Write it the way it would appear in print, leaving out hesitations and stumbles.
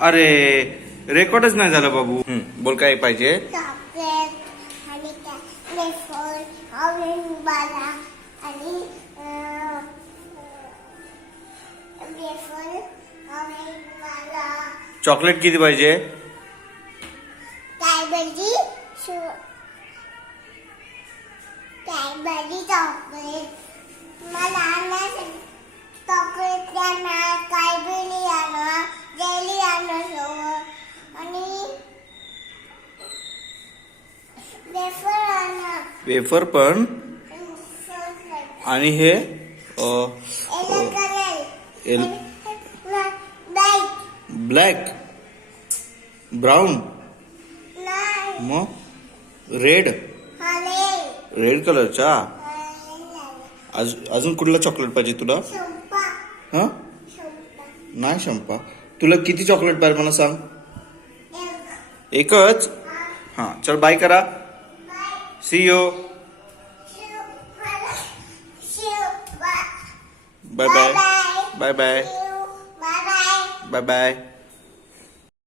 अरे रेकॉर्डच नाही झालं बाबू. बोल काय पाहिजे. चॉकलेट आणि वेफर ऑरेंज वाला आणि वेफर ऑरेंज वाला. चॉकलेट किती पाहिजे. कॅडबरी चॉकलेट मला चॉकलेट आणा, कॅडबरी आणा, जेली आणा आणि वेफर आणा. वेफर पण. आणि हे ब्लॅक ब्राऊन मग रेड रेड कलरचा. अजून कुठला चॉकलेट पाहिजे तुला. हा नाही शंपा. तुला किती चॉकलेट पाहिजे मला सांग. एकच. हा चल बाय करा. See you. Bye bye bye bye bye bye.